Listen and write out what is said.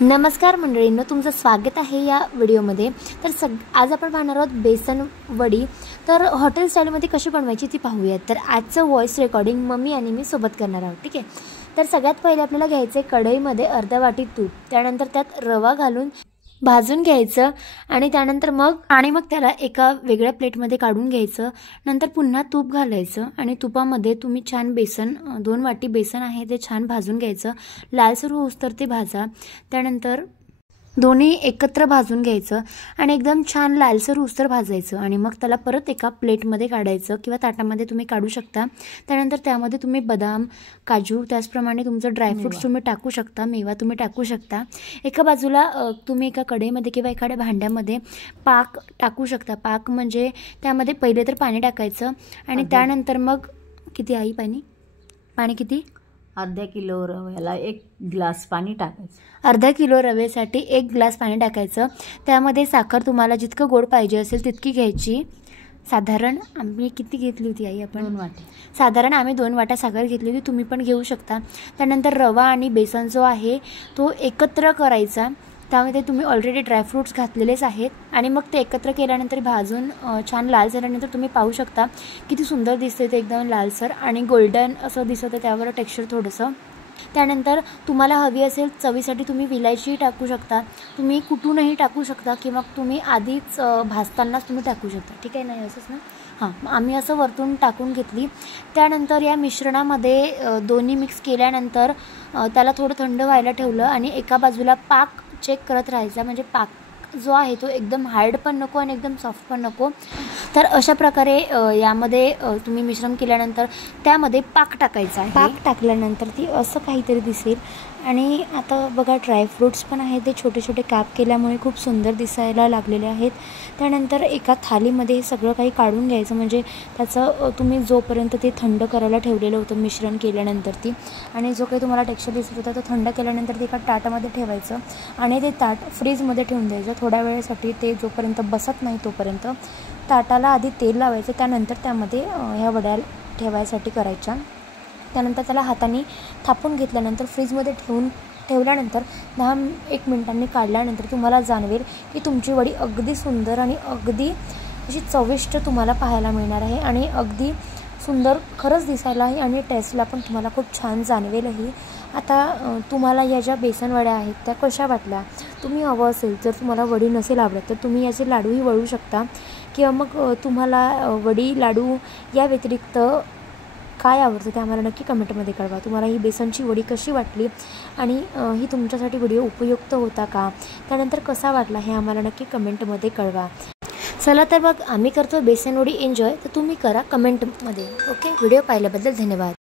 नमस्कार मंडळींनो, तुमचं स्वागत आहे या व्हिडिओमध्ये। तर आज आपण पाहणार आहोत बेसन वडी। तर हॉटेल स्टाईलमध्ये कशी बनवायची ती पाहूयात। तर आजचं व्हॉइस रेकॉर्डिंग मम्मी आणि मी सोबत करणार आहोत, ठीक आहे। तर सगळ्यात पहिले आपल्याला घ्यायचे कढईमध्ये अर्धा वाटी तूप, त्यानंतर त्यात रवा घालून भाजून घ्यायचं आणि त्यानंतर मग त्याला एका वेगळ्या प्लेटमध्ये काढून घ्यायचं। नंतर पुन्हा तूप घालायचं आणि तुपामध्ये तुम्ही छान बेसन 2 वाटी बेसन आहे ते छान भाजून घ्यायचं। लालसर होऊस्तर ते भाजा। त्यानंतर दोन्ही एकत्र भाजून घ्यायचं आणि एकदम छान लालसर होऊस्तर भाजायचं आणि मग त्याला परत एका प्लेटमध्ये काढायचं किंवा ताटामध्ये तुम्ही काढू शकता। त्यानंतर त्यामध्ये तुम्ही बदाम, काजू, त्याचप्रमाणे तुमचं ड्रायफ्रूट्स तुम्ही टाकू शकता, मेवा तुम्ही टाकू शकता। एका बाजूला तुम्ही एका कढईमध्ये किंवा एखाद्या भांड्यामध्ये पाक टाकू शकता। पाक म्हणजे त्यामध्ये पहिले तर पाणी टाकायचं आणि त्यानंतर मग किती आई पाणी किती? अर्धा किलो रव्याला 1 ग्लास पाणी टाकायचं। अर्धा किलो रव्यासाठी 1 ग्लास पाणी टाकायचं। त्यामध्ये साखर तुम्हाला जितकं गोड पाहिजे असेल तितकी घ्यायची। साधारण आम्ही किती घेतली होती आई? आपण 2 वाटी। साधारण आम्ही 2 वाट्या साखर घेतली होती, तुम्ही पण घेऊ शकता। त्यानंतर रवा आणि बेसन जो आहे तो एकत्र करायचा। त्यामध्ये तुम्ही ऑलरेडी ड्रायफ्रूट्स घातलेलेच आहेत आणि मग ते एकत्र केल्यानंतर भाजून छान लाल झाल्यानंतर तुम्ही पाहू शकता किती सुंदर दिसते ते, एकदम लालसर आणि गोल्डन असं दिसतं त्यावर टेक्स्चर थोडंसं। त्यानंतर तुम्हाला हवी असेल चवीसाठी तुम्ही विलायची टाकू शकता, तुम्ही कुटूनही टाकू शकता किंवा तुम्ही आधीच भाजतानाच तुम्ही टाकू शकता, ठीक आहे ना? असंच ना? हां, आम्ही असं वरतून टाकून घेतली। त्यानंतर या मिश्रणामध्ये दोन्ही मिक्स केल्यानंतर त्याला थोडं थंड व्हायला ठेवलं आणि एका बाजूला पाक चेक करत राहायचा। म्हणजे पाक जो आहे तो एकदम हार्ड पण नको आणि एकदम सॉफ्ट पण नको। तर अशा प्रकारे यामध्ये तुम्ही मिश्रण केल्यानंतर त्यामध्ये पाक टाकायचा आहे। पाक टाकल्यानंतर ती असं काहीतरी दिसेल आणि आता बघा ड्रायफ्रूट्स पण आहे ते छोटे छोटे काप केल्यामुळे खूप सुंदर दिसायला लागलेले आहेत। त्यानंतर एका थालीमध्ये हे सगळं काही काढून घ्यायचं, म्हणजे त्याचं तुम्ही जोपर्यंत ते थंड करायला ठेवलेलं होतं मिश्रण केल्यानंतर ती, आणि जो काही तुम्हाला टेक्स्चर दिसत होता तो थंड केल्यानंतर ते एका ताटामध्ये ठेवायचं आणि ते ताट फ्रीजमध्ये ठेवून द्यायचं थोड्या वेळेसाठी। ते जोपर्यंत बसत नाही तोपर्यंत ताटाला आधी तेल लावायचं, त्यानंतर त्यामध्ये ह्या वड्या ठेवायसाठी करायच्या। त्यानंतर त्याला हाताने थापून घेतल्यानंतर फ्रीजमध्ये ठेवल्यानंतर 10-1 मिनिटांनी काढल्यानंतर तुम्हाला जाणवेल की तुमची वडी अगदी सुंदर आणि अगदी अशी चविष्ट तुम्हाला पाहायला मिळणार आहे आणि अगदी सुंदर खरंच दिसायलाही आणि टेस्टला पण तुम्हाला खूप छान जाणवेलही। आता तुम्हाला या ज्या बेसन वड्या आहेत त्या कशा वाटल्या? तुम्ही हवं असेल जर तुम्हाला वडी नसेल आवडत तर तुम्ही याचे लाडूही वळू शकता किंवा मग तुम्हाला वडी लाडू या व्यतिरिक्त काय आवडतं ते आम्हाला नक्की कमेंटमध्ये कळवा। तुम्हाला ही बेसनची वडी कशी वाटली आणि ही तुमच्यासाठी व्हिडिओ उपयुक्त होता का? त्यानंतर कसा वाटला हे आम्हाला नक्की कमेंटमध्ये कळवा। चला तर मग आम्ही करतो बेसन वडी एन्जॉय, तर तुम्ही करा कमेंटमध्ये। ओके, व्हिडिओ पाहिल्याबद्दल धन्यवाद।